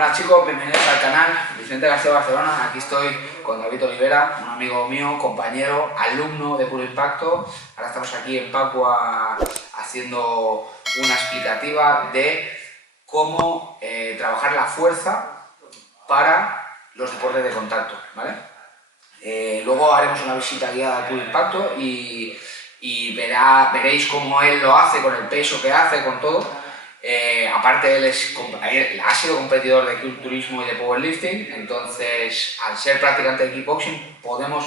Buenas chicos, bienvenidos al canal Vicente García Barcelona. Aquí estoy con David Olivera, un amigo mío, compañero, alumno de Puro Impacto. Ahora estamos aquí en Papua haciendo una explicativa de cómo trabajar la fuerza para los deportes de contacto, ¿vale? Luego haremos una visita guiada al Puro Impacto y veréis cómo él lo hace, con el peso que hace, con todo. Aparte él ha sido competidor de culturismo y de powerlifting, entonces al ser practicante de kickboxing podemos,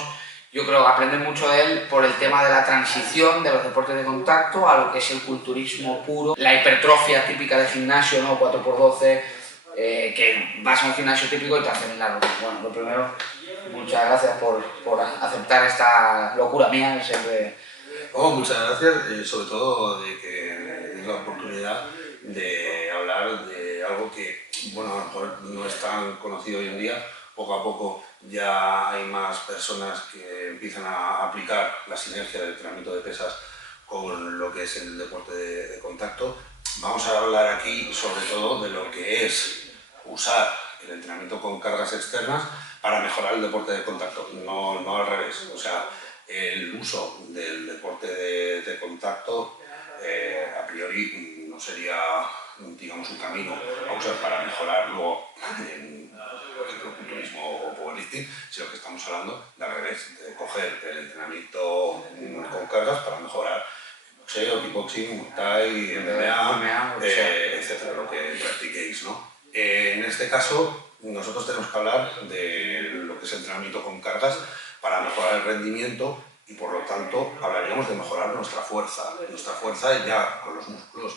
yo creo, aprender mucho de él por el tema de la transición de los deportes de contacto a lo que es el culturismo puro, la hipertrofia típica de gimnasio, ¿no? 4x12, que vas a un gimnasio típico y te hacen largo. Bueno, lo primero, muchas gracias por aceptar esta locura mía siempre. Muchas gracias, sobre todo de que me des la oportunidad de hablar de algo que, bueno, a lo mejor no es tan conocido hoy en día. Poco a poco ya hay más personas que empiezan a aplicar la sinergia del entrenamiento de pesas con lo que es el deporte de contacto. Vamos a hablar aquí sobre todo de lo que es usar el entrenamiento con cargas externas para mejorar el deporte de contacto, no al revés. O sea, el uso del deporte de contacto a priori no sería, digamos, un camino a usar para mejorar luego en culturismo o powerlifting, sino que estamos hablando de al revés, de coger el entrenamiento con cargas para mejorar boxeo, kickboxing, muay thai, MMA, etcétera, lo que practiquéis, ¿no? En este caso, nosotros tenemos que hablar de lo que es entrenamiento con cargas para mejorar el rendimiento y, por lo tanto, hablaríamos de mejorar nuestra fuerza ya con los músculos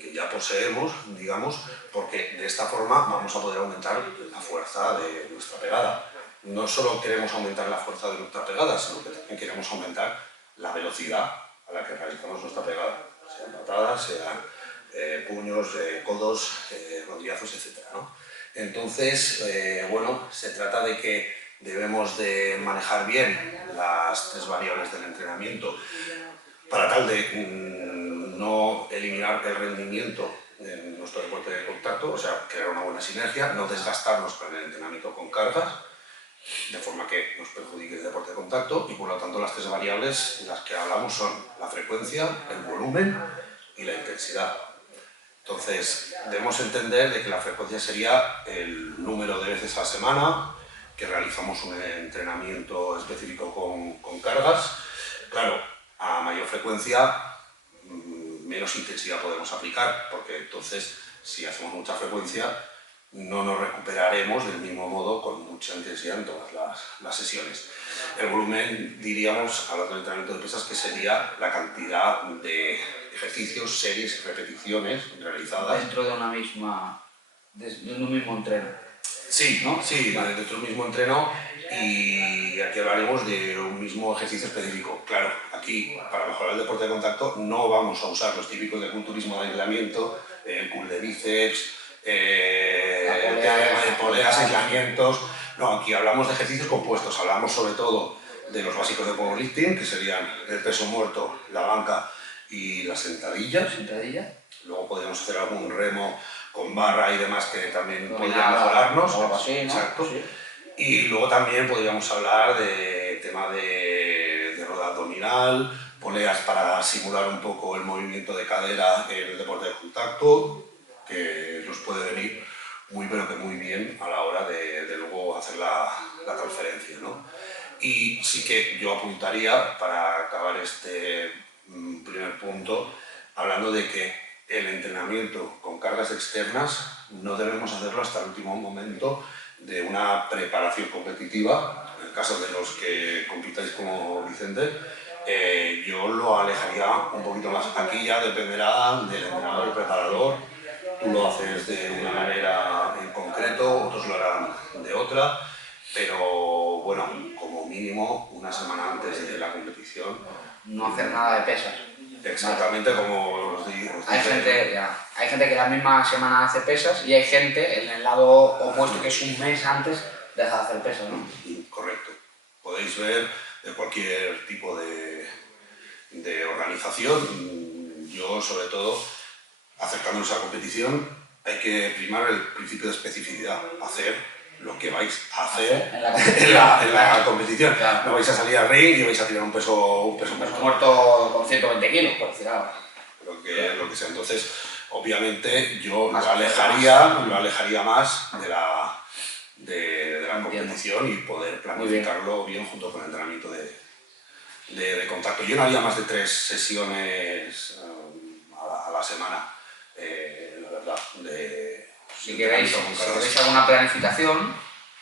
que ya poseemos, digamos, porque de esta forma vamos a poder aumentar la fuerza de nuestra pegada. No solo queremos aumentar la fuerza de nuestra pegada, sino que también queremos aumentar la velocidad a la que realizamos nuestra pegada, sean patadas, sean puños, codos, rodillazos, etc., ¿no? Entonces, bueno, se trata de que debemos de manejar bien las tres variables del entrenamiento para tal de no eliminar el rendimiento en nuestro deporte de contacto, o sea, crear una buena sinergia, no desgastarnos con el entrenamiento con cargas, de forma que nos perjudique el deporte de contacto, y por lo tanto las tres variables de las que hablamos son la frecuencia, el volumen y la intensidad. Entonces, debemos entender de que la frecuencia sería el número de veces a la semana que realizamos un entrenamiento específico con cargas. Claro, a mayor frecuencia, menos intensidad podemos aplicar, porque entonces, si hacemos mucha frecuencia, no nos recuperaremos del mismo modo con mucha intensidad en todas las sesiones. El volumen, diríamos, hablando del entrenamiento de pesas, que sería la cantidad de ejercicios, series y repeticiones realizadas dentro de un mismo entreno. Sí, ¿no? Sí, dentro de un mismo entreno, y aquí hablaremos de un mismo ejercicio específico. Claro, aquí, para mejorar el deporte de contacto, no vamos a usar los típicos de culturismo de aislamiento, pull de bíceps, poleas, aislamientos. No, aquí hablamos de ejercicios compuestos, hablamos sobre todo de los básicos de powerlifting, que serían el peso muerto, la banca y las sentadillas. Luego podríamos hacer algún remo con barra y demás que también podría mejorarnos. Así, ¿no? Exacto. Sí. Y luego también podríamos hablar de tema de rueda abdominal, poleas para simular un poco el movimiento de cadera en el deporte de contacto, que nos puede venir muy pero que muy bien a la hora de luego hacer la transferencia, ¿no? Y sí que yo apuntaría, para acabar este primer punto, hablando de que el entrenamiento con cargas externas no debemos hacerlo hasta el último momento de una preparación competitiva. En el caso de los que compitáis como Vicente, yo lo alejaría un poquito más. Aquí ya dependerá del entrenador, del preparador. Tú lo haces de una manera en concreto, otros lo harán de otra, pero bueno, como mínimo una semana antes de la competición. No hacer nada de pesas. Exactamente, como os digo. Hay gente que la misma semana hace pesas, y hay gente en el lado opuesto que es un mes antes deja de hacer pesas, ¿no? Correcto. Podéis ver de cualquier tipo de organización. Yo, sobre todo, acercándonos a la competición, hay que primar el principio de especificidad, hacer lo que vais a hacer en la competición. Claro. No vais a salir al ring y vais a tirar un peso muerto con 120 kilos, por decir algo. Lo que sea. Entonces, obviamente, yo lo alejaría más de la competición y poder planificarlo bien junto con el entrenamiento de contacto. Yo no haría más de 3 sesiones a la semana, la verdad. Si queréis alguna planificación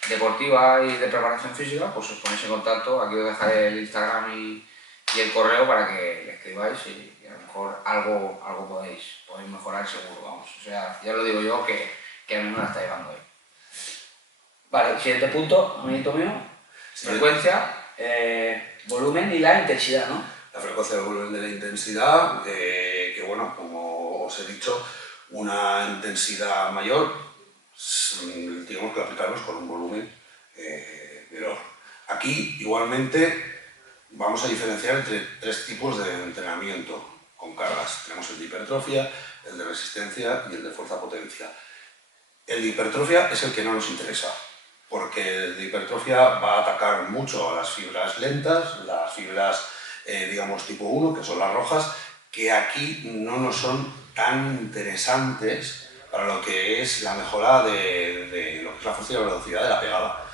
deportiva y de preparación física, pues os ponéis en contacto. Aquí os dejaré el Instagram y el correo para que le escribáis y a lo mejor algo podéis mejorar seguro, vamos. O sea, ya lo digo yo que a mí me la está llevando ahí. Vale, siguiente punto, amiguito mío. Frecuencia, volumen y la intensidad, ¿no? La frecuencia del volumen de la intensidad, que bueno, como os he dicho, una intensidad mayor, digamos que aplicarlos con un volumen menor. Aquí, igualmente, vamos a diferenciar entre 3 tipos de entrenamiento con cargas. Tenemos el de hipertrofia, el de resistencia y el de fuerza-potencia. El de hipertrofia es el que no nos interesa, porque el de hipertrofia va a atacar mucho a las fibras lentas, las fibras, digamos, tipo 1, que son las rojas, que aquí no nos son tan interesantes para lo que es la mejora de lo que es la fuerza y la velocidad de la pegada.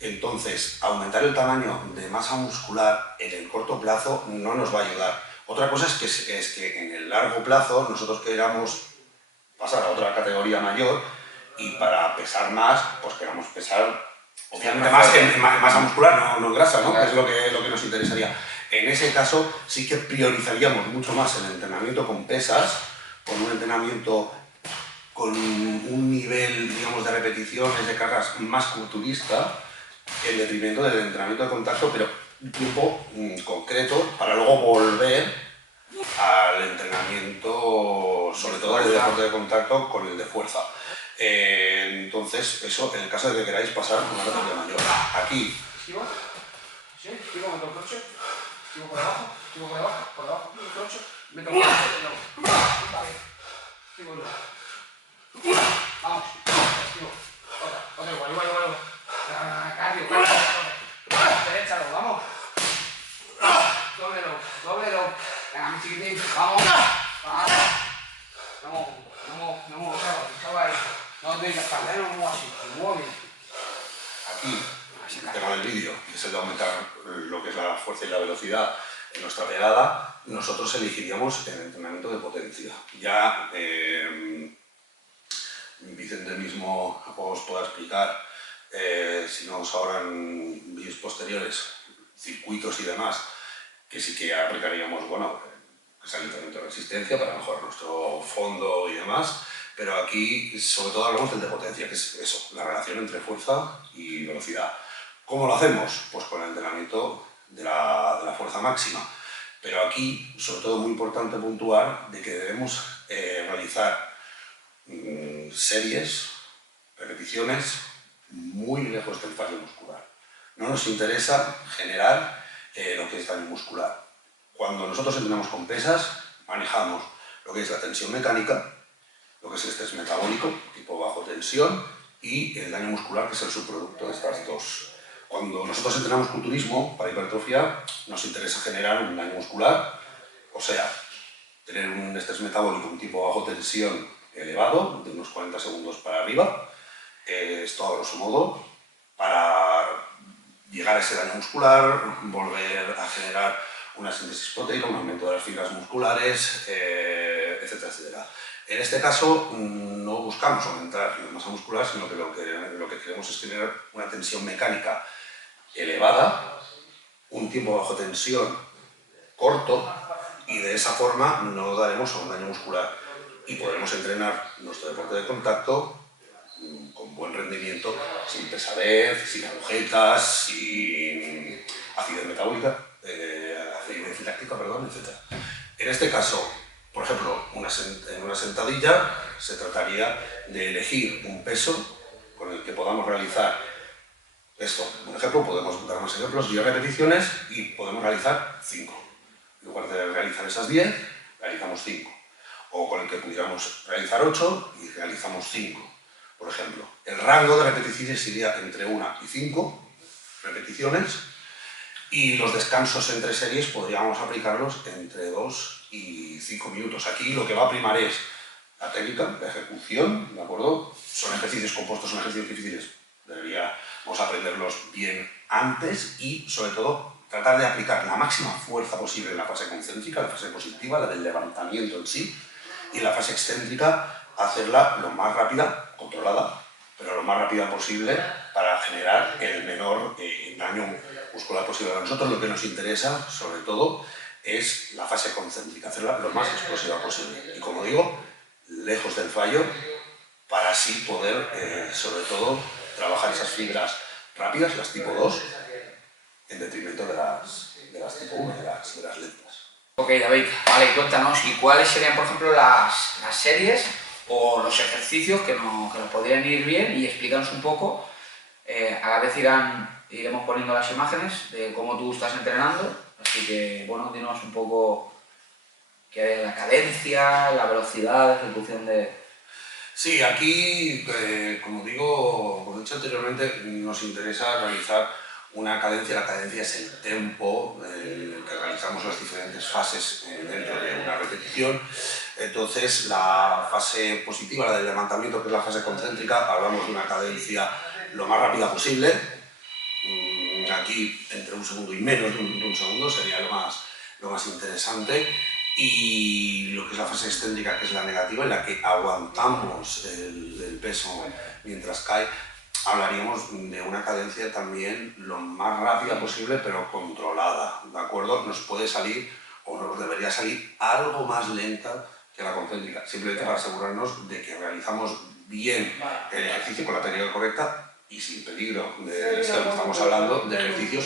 Entonces, aumentar el tamaño de masa muscular en el corto plazo no nos va a ayudar. Otra cosa es que en el largo plazo nosotros queramos pasar a otra categoría mayor y para pesar más, pues queramos pesar obviamente más en masa muscular, no en grasa, ¿no? Que es lo que nos interesaría. En ese caso sí que priorizaríamos mucho más el entrenamiento con pesas, con un entrenamiento con un nivel, digamos, de repeticiones, de cargas más culturista, en detrimento del entrenamiento de contacto, pero un tiempo concreto para luego volver al entrenamiento, sobre todo de deporte de contacto, con el de fuerza. Entonces, eso en el caso de que queráis pasar una categoría mayor. Aquí. ¿Esquivo? ¿Sí? ¿Esquivo? ¿Meto el croche? ¿Esquivo por debajo? ¿Esquivo por debajo? ¿Por debajo? ¿El croche? ¿Meto el croche? No. Vale. Esquivo yo. Vamos. Esquivo. Otra igual. Cardio. Derechalo, vamos. Doblelo. Venga, mi chiquitín. Vamos. No, chaval. No te digas tarde, no muevo así. Mueve. Aquí, el tema del vídeo, que es el de aumentar lo que es la fuerza y la velocidad en nuestra pegada, nosotros elegiríamos el entrenamiento de potencia. Ya Vicente mismo os podrá explicar, si no ahora en vídeos posteriores, circuitos y demás, que sí que aplicaríamos, bueno, que es el entrenamiento de resistencia para mejorar nuestro fondo y demás, pero aquí sobre todo hablamos del de potencia, que es eso, la relación entre fuerza y velocidad. ¿Cómo lo hacemos? Pues con el entrenamiento de la fuerza máxima. Pero aquí, sobre todo, muy importante puntuar de que debemos realizar series, repeticiones, muy lejos del fallo muscular. No nos interesa generar lo que es daño muscular. Cuando nosotros entrenamos con pesas, manejamos lo que es la tensión mecánica, lo que es el estrés metabólico, tipo bajo tensión, y el daño muscular, que es el subproducto de estas dos. Cuando nosotros entrenamos culturismo para hipertrofia, nos interesa generar un daño muscular, o sea, tener un estrés metabólico, un tipo bajo tensión elevado, de unos 40 segundos para arriba, esto a grosso modo, para llegar a ese daño muscular, volver a generar una síntesis proteica, un aumento de las fibras musculares, etcétera, etcétera. En este caso no buscamos aumentar la masa muscular, sino que lo que queremos es tener una tensión mecánica elevada, un tiempo bajo tensión corto, y de esa forma no daremos a un daño muscular y podremos entrenar nuestro deporte de contacto con buen rendimiento, sin pesadez, sin agujetas, sin acidez metabólica, acidez láctica, perdón, etc. En este caso, por ejemplo, en una sentadilla se trataría de elegir un peso con el que podamos realizar esto. Por ejemplo, podemos dar más ejemplos, 10 repeticiones y podemos realizar 5. En lugar de realizar esas 10, realizamos 5. o con el que pudiéramos realizar 8 y realizamos 5, por ejemplo. El rango de repeticiones sería entre 1 y 5 repeticiones y los descansos entre series podríamos aplicarlos entre 2 y 5 minutos. Aquí lo que va a primar es la técnica, la ejecución, ¿de acuerdo? Son ejercicios compuestos, son ejercicios difíciles, deberíamos aprenderlos bien antes y, sobre todo, tratar de aplicar la máxima fuerza posible en la fase concéntrica, la fase positiva, la del levantamiento en sí, y la fase excéntrica, hacerla lo más rápida, controlada, pero lo más rápida posible para generar el menor daño muscular posible. A nosotros lo que nos interesa, sobre todo, es la fase concéntrica, hacerla lo más explosiva posible. Y como digo, lejos del fallo, para así poder, sobre todo, trabajar esas fibras rápidas, las tipo 2, en detrimento de las tipo 1, de las lentas. Ok, David, vale, cuéntanos, ¿y cuáles serían, por ejemplo, las series o los ejercicios que nos podrían ir bien? Y explícanos un poco, a la vez iremos poniendo las imágenes de cómo tú estás entrenando, así que, bueno, dinos un poco qué es la cadencia, la velocidad de ejecución de... Sí, aquí, como digo, como he dicho anteriormente, nos interesa realizar una cadencia. La cadencia es el tempo en el que realizamos las diferentes fases dentro de una repetición. Entonces, la fase positiva, la del levantamiento, que es la fase concéntrica, hablamos de una cadencia lo más rápida posible. Aquí, entre un segundo y menos de un segundo, sería lo más interesante. Y lo que es la fase excéntrica, que es la negativa, en la que aguantamos el peso mientras cae, hablaríamos de una cadencia también lo más rápida posible, pero controlada, ¿de acuerdo? Nos puede salir, o nos debería salir, algo más lenta que la concéntrica, simplemente para asegurarnos de que realizamos bien el ejercicio con la técnica correcta y sin peligro. De esto que estamos hablando de ejercicios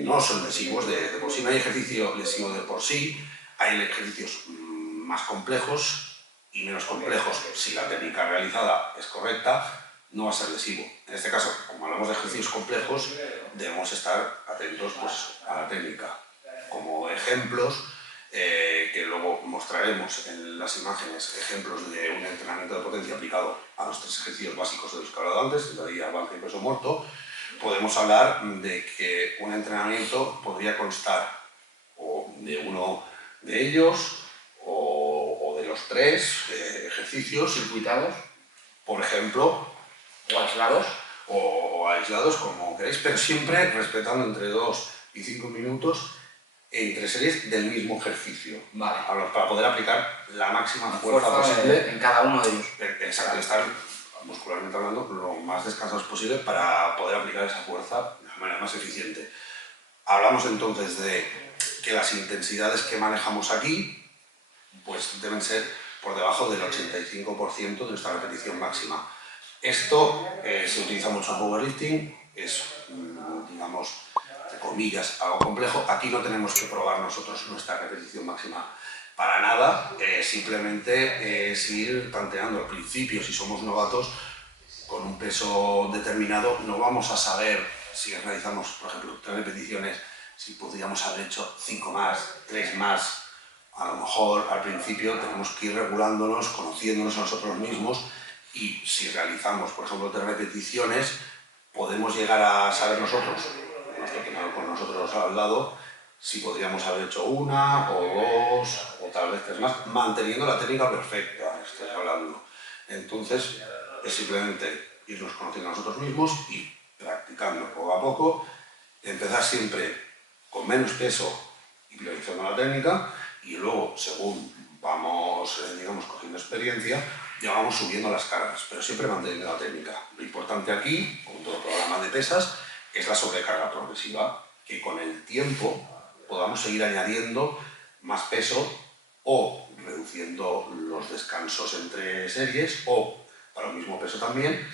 no son lesivos, de por sí no hay ejercicio lesivo de por sí. Hay ejercicios más complejos y menos complejos. Si la técnica realizada es correcta, no va a ser lesivo. En este caso, como hablamos de ejercicios complejos, debemos estar atentos pues, a la técnica. Como ejemplos, que luego mostraremos en las imágenes, ejemplos de un entrenamiento de potencia aplicado a los 3 ejercicios básicos de los que he hablado antes, sentadilla, banca y peso muerto, podemos hablar de que un entrenamiento podría constar o de uno de ellos o de los 3 ejercicios circuitados, por ejemplo, o aislados, o aislados, como queréis, pero siempre respetando entre 2 y 5 minutos entre series del mismo ejercicio. Vale. Para poder aplicar la máxima fuerza posible en cada uno de ellos. Exacto, estar muscularmente hablando lo más descansados posible para poder aplicar esa fuerza de la manera más eficiente. Hablamos entonces de que las intensidades que manejamos aquí pues deben ser por debajo del 85% de nuestra repetición máxima. Esto se utiliza mucho en powerlifting, es, digamos, entre comillas, algo complejo. Aquí no tenemos que probar nosotros nuestra repetición máxima para nada, simplemente es ir tanteando al principio. Si somos novatos, con un peso determinado, no vamos a saber si realizamos, por ejemplo, 3 repeticiones, si podríamos haber hecho 5 más, 3 más. A lo mejor al principio tenemos que ir regulándonos, conociéndonos a nosotros mismos, y si realizamos, por ejemplo, 3 repeticiones, podemos llegar a saber nosotros, con nosotros al lado, si podríamos haber hecho 1 o 2 o tal vez 3 más, manteniendo la técnica perfecta, estoy hablando. Entonces, es simplemente irnos conociendo a nosotros mismos y practicando poco a poco, empezar siempre con menos peso y priorizando la técnica, y luego, según vamos, digamos, cogiendo experiencia, ya vamos subiendo las cargas, pero siempre manteniendo la técnica. Lo importante aquí, como todo programa de pesas, es la sobrecarga progresiva, que con el tiempo podamos seguir añadiendo más peso o reduciendo los descansos entre series, o para el mismo peso también,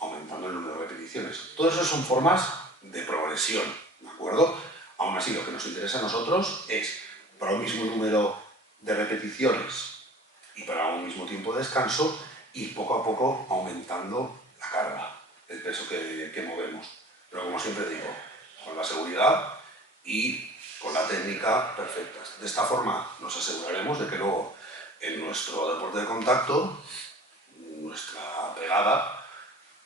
aumentando el número de repeticiones. Todo eso son formas de progresión, ¿de acuerdo? Aún así, lo que nos interesa a nosotros es, para un mismo número de repeticiones y para un mismo tiempo de descanso, ir poco a poco aumentando la carga, el peso que movemos. Pero como siempre digo, con la seguridad y con la técnica perfecta. De esta forma nos aseguraremos de que luego en nuestro deporte de contacto, nuestra pegada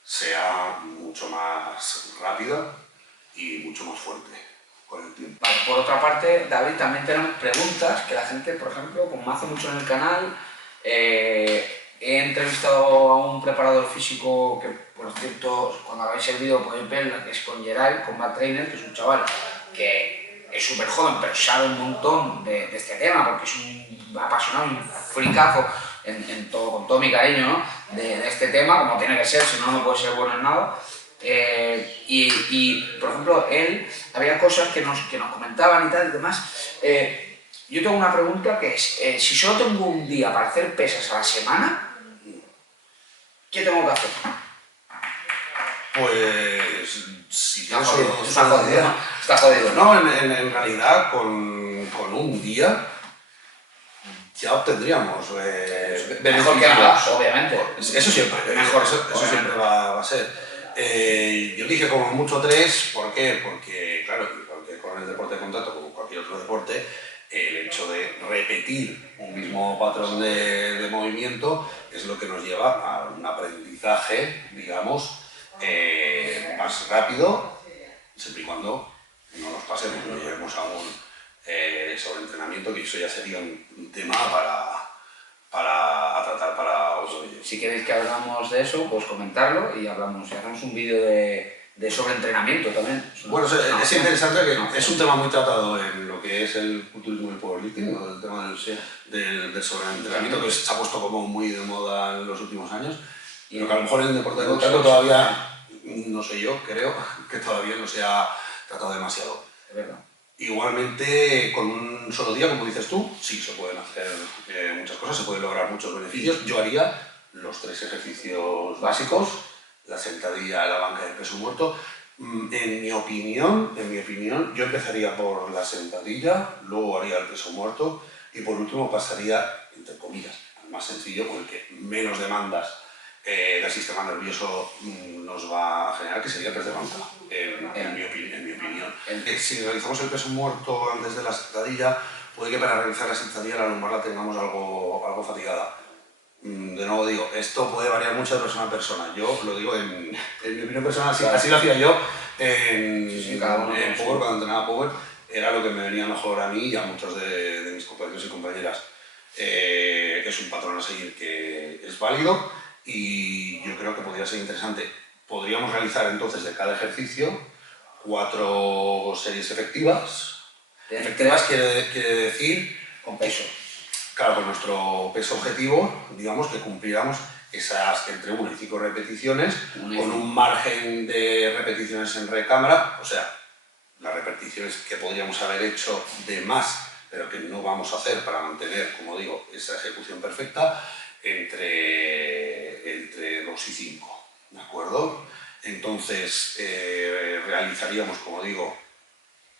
sea mucho más rápida y mucho más fuerte con el tiempo. Vale, por otra parte, David, también tenemos preguntas que la gente, por ejemplo, como hace mucho en el canal, he entrevistado a un preparador físico que, por cierto, cuando hagáis el vídeo podéis ver, que es con Geray, Combat Trainer, que es un chaval que es súper joven, pero sabe un montón de este tema, porque es un apasionado, un fricazo con todo mi cariño, ¿no? de este tema, como tiene que ser, si no, no puede ser bueno en nada. Y, por ejemplo, él, había cosas que nos comentaban y tal y demás. Yo tengo una pregunta que es, si solo tengo un día para hacer pesas a la semana, ¿qué tengo que hacer? Pues si Está tienes jodido, solo está un jodido, día. ¿no? Está jodido. No, en realidad con un día ya obtendríamos Mejor que nada, obviamente. Eso siempre, Mejor, eso siempre va a ser. Yo dije como mucho 3, ¿por qué? Porque, claro, igual que con el deporte de contacto, como cualquier otro deporte, el hecho de repetir un mismo patrón de movimiento es lo que nos lleva a un aprendizaje, digamos, más rápido, siempre y cuando no nos pasemos, no lleguemos a un sobreentrenamiento, que eso ya sería un tema a tratar para otro vídeo. Si queréis que hablamos de eso, pues comentarlo y hablamos. Y hacemos un vídeo de sobreentrenamiento también. Bueno, es interesante que es un tema muy tratado en lo que es el culturismo y el powerlifting, ¿no? El tema del sobreentrenamiento, que se ha puesto como muy de moda en los últimos años, y lo que a lo mejor en el deporte de contacto todavía, no sé yo, creo que todavía no se ha tratado demasiado. Es verdad. Igualmente, con un solo día, como dices tú, sí se pueden hacer muchas cosas, se pueden lograr muchos beneficios. Yo haría los 3 ejercicios básicos, la sentadilla, la banca y el peso muerto. En mi opinión, yo empezaría por la sentadilla, luego haría el peso muerto y por último pasaría, entre comillas, al más sencillo, con el que menos demandas del sistema nervioso nos va a generar, que sería el press de banca, en mi opinión. Si realizamos el peso muerto antes de la sentadilla, puede que para realizar la sentadilla la lumbar la tengamos algo fatigada. De nuevo digo, esto puede variar mucho de persona a persona. Yo lo digo en mi opinión personal, así lo hacía yo en Power, cuando entrenaba Power, era lo que me venía mejor a mí y a muchos de mis compañeros y compañeras. Es un patrón a seguir que es válido y yo creo que podría ser interesante. Podríamos realizar entonces de cada ejercicio 4 series efectivas. Efectivas quiere decir con peso. Claro, con nuestro peso objetivo, digamos que cumpliéramos esas entre 1 y 5 repeticiones, con un margen de repeticiones en recámara, o sea, las repeticiones que podríamos haber hecho de más, pero que no vamos a hacer para mantener, como digo, esa ejecución perfecta, entre 2 y 5, ¿de acuerdo? Entonces, realizaríamos, como digo,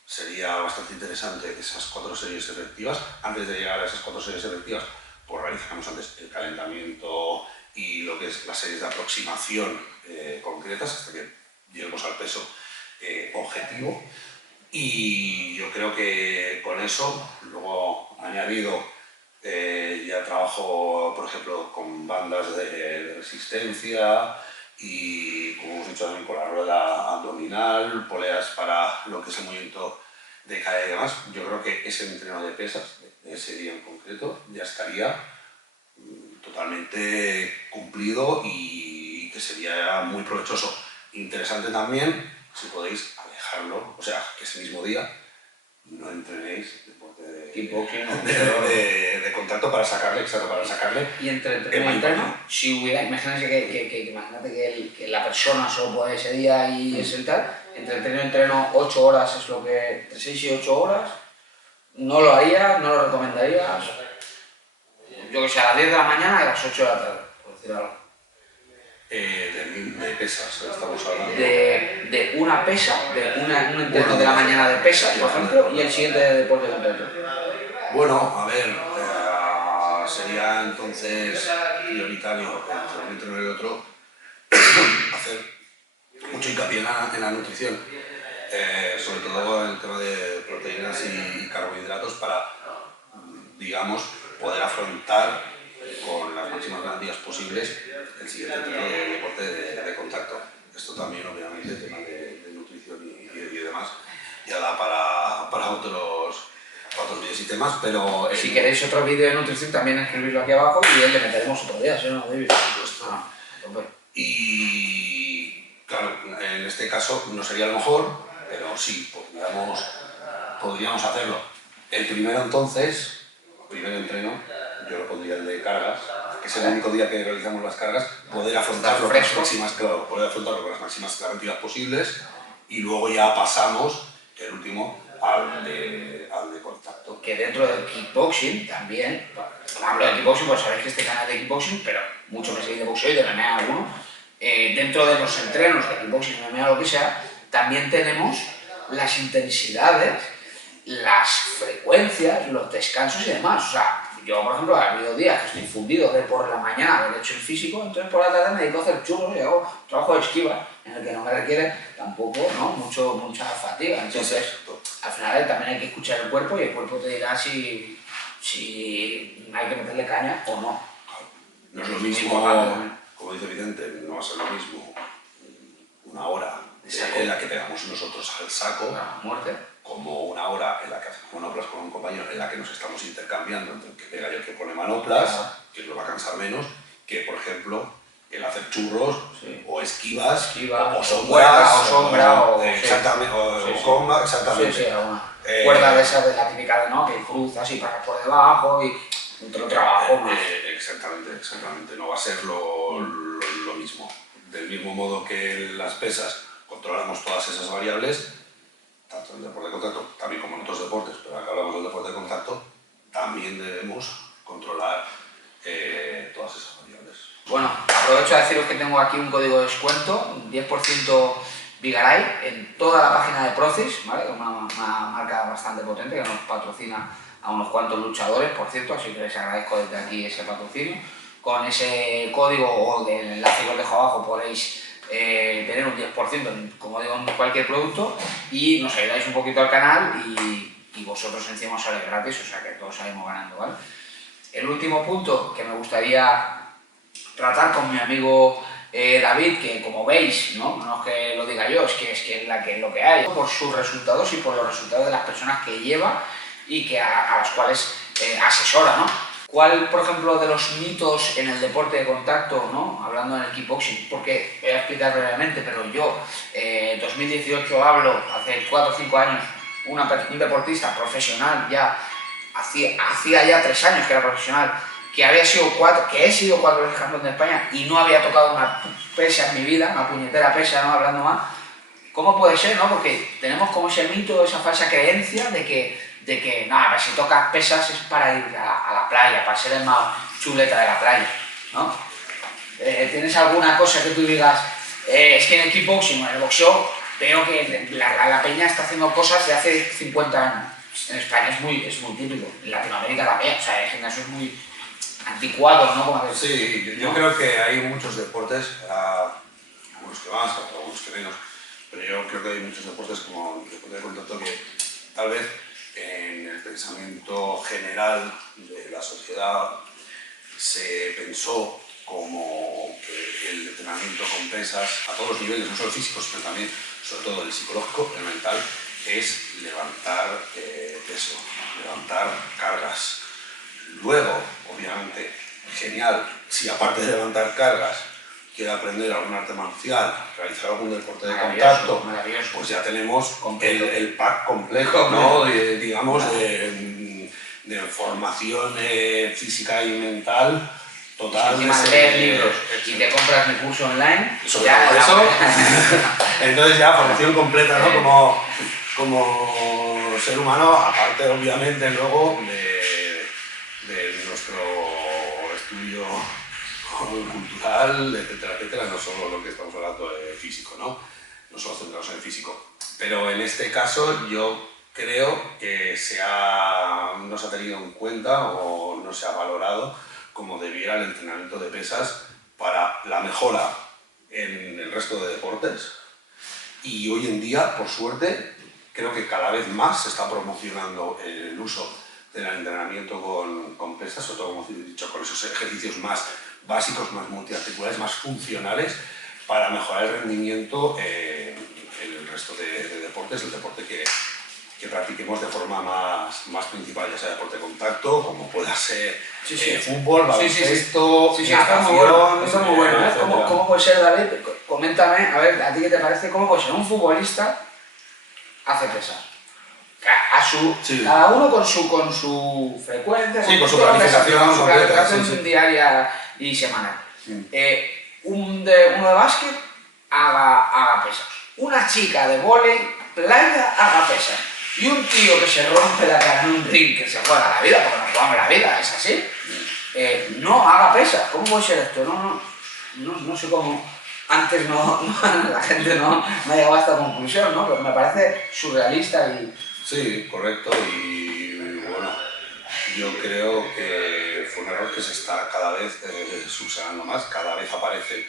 sería bastante interesante esas 4 series efectivas. Antes de llegar a esas 4 series efectivas, pues realizamos antes el calentamiento y lo que es las series de aproximación concretas hasta que lleguemos al peso objetivo. Y yo creo que con eso, luego añadido, ya trabajo, por ejemplo, con bandas de resistencia y, como hemos dicho también, con la rueda abdominal, poleas para lo que es el movimiento de cadera y demás. Yo creo que ese entreno de pesas, de ese día en concreto, ya estaría totalmente cumplido y que sería muy provechoso. Interesante también, si podéis alejarlo, o sea, que ese mismo día no entrenéis deporte de contacto para sacarle, exacto, para sacarle. Y entre entreno y entreno, si hubiera, imagínate que la persona solo puede ese día y es el tal, entre entreno y entreno 8 horas es lo que, entre 6 y 8 horas, no lo harías, no lo recomendarías. Yo que sé, a las 10 de la mañana y a las 8 de la tarde, por decir algo. De pesas, estamos hablando. De una pesa, un entreno de la mañana de pesas, por ejemplo, y el siguiente de deporte completo. Bueno, a ver, sería entonces prioritario entre un entreno y el otro hacer mucho hincapié en la nutrición, sobre todo en el tema de proteínas y carbohidratos para, digamos, poder afrontar con las máximas garantías posibles el siguiente tipo de deporte de contacto. Esto también, obviamente, tema de nutrición y demás, ya da para otros vídeos y temas, pero... Si queréis otro vídeo de nutrición, también escribirlo aquí abajo y le meteremos otro día, ¿sí o no, David? Y claro, en este caso no sería lo mejor, pero sí, podríamos hacerlo. El primero entonces, primer entreno, yo lo pondría el de cargas, que es el único día que realizamos las cargas, poder afrontarlo con las máximas garantías posibles, y luego ya pasamos, el último, al de contacto. Que dentro del kickboxing también, hablo de kickboxing porque sabéis que este canal de kickboxing, pero mucho me seguís de boxeo y de MMA alguno, dentro de los entrenos de kickboxing, MMA o lo que sea, también tenemos las intensidades, las frecuencias, los descansos y demás. O sea, yo, por ejemplo, ha habido días que estoy fundido de por la mañana haber hecho el físico, entonces por la tarde me dedico a hacer churros y hago trabajo de esquiva, en el que no me requiere tampoco, ¿no?, mucha fatiga. Entonces, al final también hay que escuchar el cuerpo y el cuerpo te dirá si hay que meterle caña o no. No es lo mismo, como dice Vicente, no va a ser lo mismo una hora en la que pegamos nosotros al saco, muerte, como una hora en la que hacemos manoplas con un compañero, en la que nos estamos intercambiando entre el que pega y el que pone manoplas, que lo va a cansar menos, que por ejemplo el hacer churros, o esquivas, o sombra, exactamente, o comba, exactamente. Sí, alguna cuerda de esa de la típica, ¿no?, que cruzas y pasas por debajo y otro trabajo más. Exactamente, no va a ser lo mismo. Del mismo modo que en las pesas controlamos todas esas variables, tanto en el deporte de contacto, también como en otros deportes, pero acá hablamos del deporte de contacto, también debemos controlar todas esas variables. Bueno, aprovecho a deciros que tengo aquí un código de descuento, 10% Vigaray, en toda la página de Procis, ¿vale?, una marca bastante potente que nos patrocina a unos cuantos luchadores, por cierto, así que les agradezco desde aquí ese patrocinio. Con ese código o del enlace que os dejo abajo podéis tener un 10%, como digo, en cualquier producto, y nos ayudáis un poquito al canal y vosotros encima os sale gratis, o sea que todos salimos ganando, ¿vale? El último punto que me gustaría tratar con mi amigo David, que como veis, no es que lo diga yo, es que es lo que hay, por sus resultados y por los resultados de las personas que lleva y que a las cuales asesora, ¿no? ¿Cuál, por ejemplo, de los mitos en el deporte de contacto, ¿no?, hablando en el kickboxing? Porque voy a explicar brevemente, pero yo, 2018 hablo, hace 4 o 5 años, un deportista profesional ya, hacía ya 3 años que era profesional, que he sido 4 veces campeón de España y no había tocado una pesa en mi vida, una puñetera pesa, ¿no?, hablando más. ¿Cómo puede ser, no? Porque tenemos como ese mito, esa falsa creencia de que nada, si tocas pesas es para ir a la playa, para ser el más chuleta de la playa, ¿no? ¿Tienes alguna cosa que tú digas? Es que en el kickboxing o en el boxeo veo que la peña está haciendo cosas de hace 50 años. En España es muy típico, en Latinoamérica también, o sea, el gimnasio es muy anticuado, ¿no? Sí, yo creo que hay muchos deportes, algunos que más, algunos que menos, pero yo creo que hay muchos deportes como el deporte de contacto que tal vez en el pensamiento general de la sociedad se pensó como que el entrenamiento con pesas a todos los niveles, no solo físicos, sino también, sobre todo el psicológico, el mental, es levantar peso, levantar cargas. Luego, obviamente, genial, si aparte de levantar cargas quiere aprender algún arte marcial, realizar algún deporte de contacto, pues ya tenemos el pack completo, ¿no?, digamos, de formación física y mental total. Y encima leer libros y te compras mi curso online. Sobre todo eso, entonces ya formación completa, ¿no?, como ser humano, aparte obviamente luego de nuestro estudio cultural, etcétera, no solo lo que estamos hablando de físico, no solo centrados en el físico. Pero en este caso yo creo que no se ha tenido en cuenta o no se ha valorado como debiera el entrenamiento de pesas para la mejora en el resto de deportes. Y hoy en día, por suerte, creo que cada vez más se está promocionando el uso del entrenamiento con pesas, sobre todo, como he dicho, con esos ejercicios más básicos, más multiarticulares, más funcionales, para mejorar el rendimiento en el resto de deportes, el deporte que practiquemos de forma más principal, ya sea deporte de contacto, como pueda ser fútbol, baloncesto, natación, está muy bueno, ¿eh? etcétera. ¿Cómo puede ser, David? Coméntame, a ver, ¿a ti qué te parece? ¿Cómo puede ser un futbolista hace pesas? Cada uno con su frecuencia, con su planificación diaria y semanal. Uno de básquet haga pesas. Una chica de vóley, playa, haga pesas. Y un tío que se rompe la cara en un ring, que se juega la vida, porque nos jugamos la vida, es así, no haga pesas. ¿Cómo puede ser esto? No sé cómo. Antes la gente no ha llegado a esta conclusión, ¿no? Pero me parece surrealista y... Sí, correcto, y bueno, yo creo que fue un error que se está cada vez subsanando más, cada vez aparecen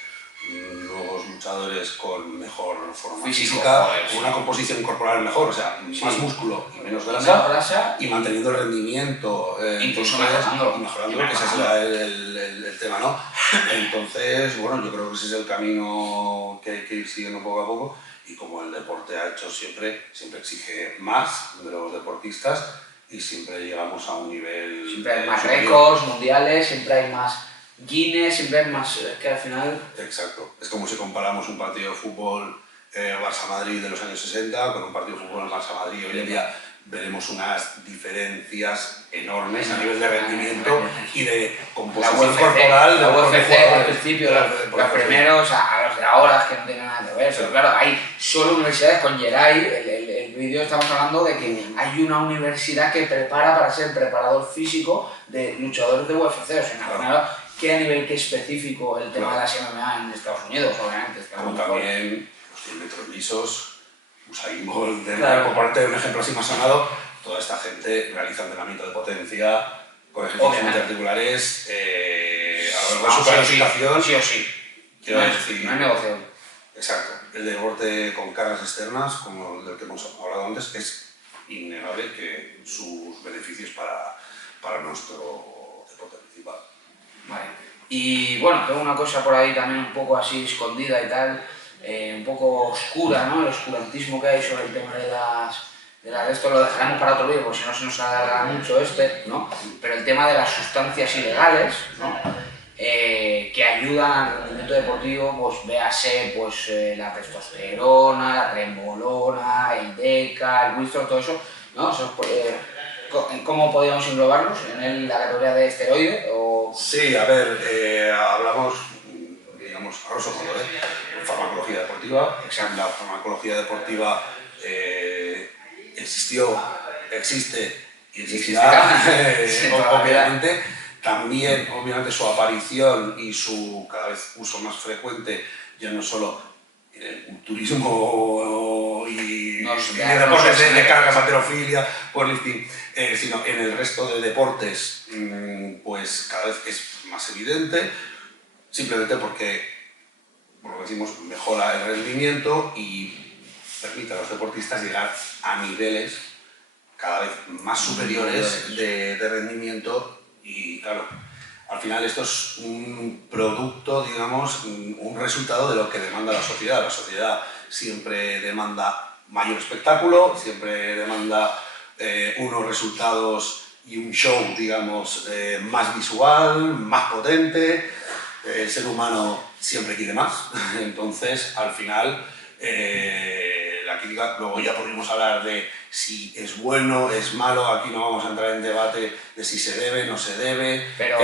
nuevos luchadores con mejor forma física, con una composición corporal mejor, o sea, más músculo y menos grasa, y manteniendo el rendimiento, incluso mejorando, que ese es el tema, ¿no? Entonces, bueno, yo creo que ese es el camino que hay que ir siguiendo poco a poco, y como el deporte ha hecho siempre exige más de los deportistas y siempre llegamos a un nivel... Siempre hay más récords mundiales, siempre hay más Guinness, siempre hay más... que al final... Exacto. Es como si comparamos un partido de fútbol Barça-Madrid de los años 60 con un partido de fútbol Barça-Madrid hoy en día. Veremos unas diferencias enormes a nivel de rendimiento y de composición corporal. La UFC al principio, los primeros a los de ahora, que no tienen nada que ver. Pero claro, hay solo universidades con Geray, el vídeo estamos hablando de que hay una universidad que prepara para ser preparador físico de luchadores de UFC. O sea, qué a nivel, qué específico el tema de las MMA en Estados Unidos, obviamente. Como también los 100 metros lisos. Usain Bolt, por parte de un ejemplo así más sonado, toda esta gente realiza entrenamiento de potencia con ejercicios multiarticulares a lo largo de su planificación. Sí o sí. Quiero decir, no hay negociación. Exacto. El deporte con cargas externas, como el del que hemos hablado antes, es innegable que sus beneficios para nuestro deporte principal. Vale. Y bueno, tengo una cosa por ahí también un poco así escondida y tal. Un poco oscura, ¿no? El oscurantismo que hay sobre el tema de esto lo dejaremos para otro vídeo, porque si no se nos alarga mucho ¿no? Pero el tema de las sustancias ilegales, ¿no? Que ayudan al rendimiento deportivo, pues véase pues, la testosterona, la trembolona, el deca, el whisky, todo eso, ¿no? ¿Cómo podríamos englobarlos? ¿En la categoría de esteroide? O... Sí, a ver, hablamos, digamos, a grosso modo, farmacología deportiva. Exacto. La farmacología deportiva existió, existe y existirá, obviamente. También, obviamente, su aparición y su cada vez uso más frecuente, ya no solo en el culturismo y deportes de cargas, halterofilia, powerlifting, sino en el resto de deportes, pues cada vez es más evidente, simplemente porque, como decimos, mejora el rendimiento y permite a los deportistas llegar a niveles cada vez más superiores de rendimiento. Y claro, al final esto es un producto, digamos, un resultado de lo que demanda la sociedad. La sociedad siempre demanda mayor espectáculo, siempre demanda unos resultados y un show, digamos, más visual, más potente. El ser humano siempre quiere más, entonces al final la crítica, luego ya podríamos hablar de si es bueno, es malo, aquí no vamos a entrar en debate de si se debe, no se debe. Pero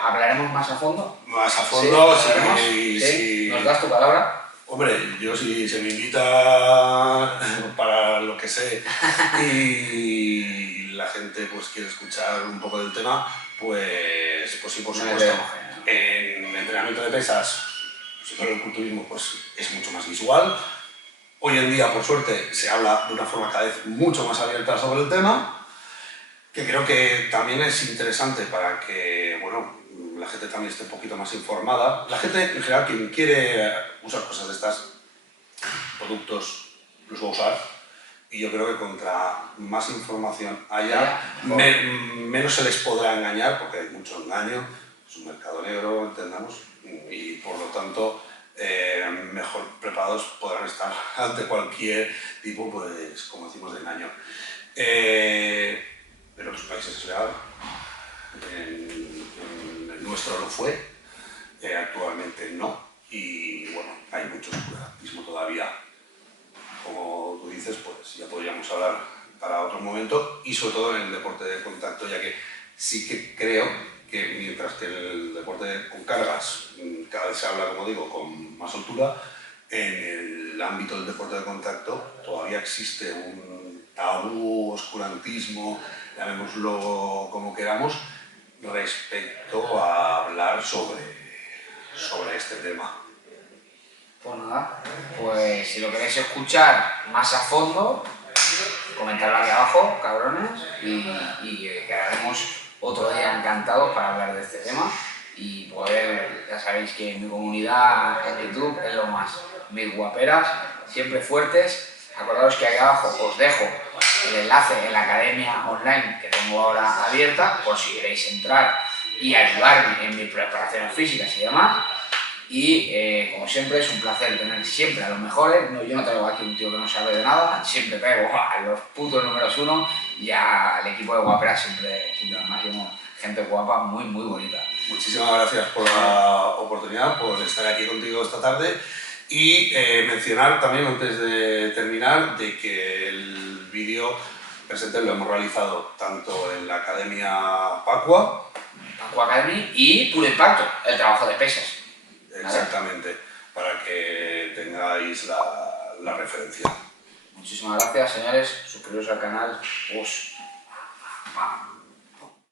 ¿hablaremos más a fondo? Más a fondo, sí. ¿Nos das tu palabra? Hombre, yo si se me invita para lo que sé y la gente pues quiere escuchar un poco del tema, pues sí, por supuesto. En entrenamiento de pesas, sobre el culturismo, pues es mucho más visual. Hoy en día, por suerte, se habla de una forma cada vez mucho más abierta sobre el tema, que creo que también es interesante para que, bueno, la gente también esté un poquito más informada. La gente, en general, quien quiere usar cosas de estas, productos, los va a usar, y yo creo que contra más información haya, menos se les podrá engañar, porque hay mucho engaño, es un mercado negro, entendamos, y por lo tanto mejor preparados podrán estar ante cualquier tipo, pues, como decimos, de engaño. En otros países es legal, en el nuestro lo fue, actualmente no, y bueno, hay mucho oscurantismo todavía. Como tú dices, pues ya podríamos hablar para otro momento, y sobre todo en el deporte de contacto, ya que sí que creo que mientras que en el deporte con cargas cada vez se habla, como digo, con más soltura, en el ámbito del deporte de contacto todavía existe un tabú, oscurantismo, llamémoslo como queramos, respecto a hablar sobre este tema. Pues nada, pues si lo queréis escuchar más a fondo, comentadlo aquí abajo, cabrones, y quedaremos otro día encantados para hablar de este tema y poder, ya sabéis que mi comunidad en YouTube es lo más, mis guaperas, siempre fuertes. Acordaos que aquí abajo os dejo el enlace en la academia online que tengo ahora abierta, por si queréis entrar y ayudarme en mis preparaciones físicas y demás. Y como siempre es un placer tener siempre a los mejores. No, yo no traigo aquí un tío que no sabe de nada, siempre traigo a los putos números uno y al equipo de guaperas siempre además tengo gente guapa muy bonita. Muchísimas gracias por la oportunidad, por estar aquí contigo esta tarde, y mencionar también, antes de terminar, de que el vídeo presente lo hemos realizado tanto en la Academia Pacua Academy y Puro Impacto, el trabajo de pesas. Exactamente, para que tengáis la referencia. Muchísimas gracias, señores. Suscribiros al canal.